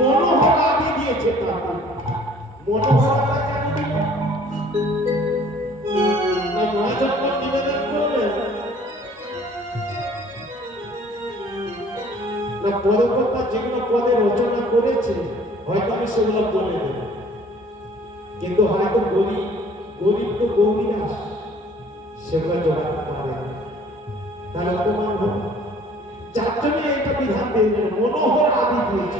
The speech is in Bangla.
মনোহর আদি দিয়েছে তাকে। মনোহরটা কেন দিল? না মা যখন নিবেদন করলেন, না পদকর্তা যেগুলো পদে রচনা করেছে হয়তো আমি সেগুলো বলে দেব, কিন্তু হয়তো গরিব তো গৌরীদাস সেগুলো জোগাতে পারে না, তাহলে অপমান হবে। যার জন্য এটা বিধান দিলেন, মনোহর আদি দিয়েছে।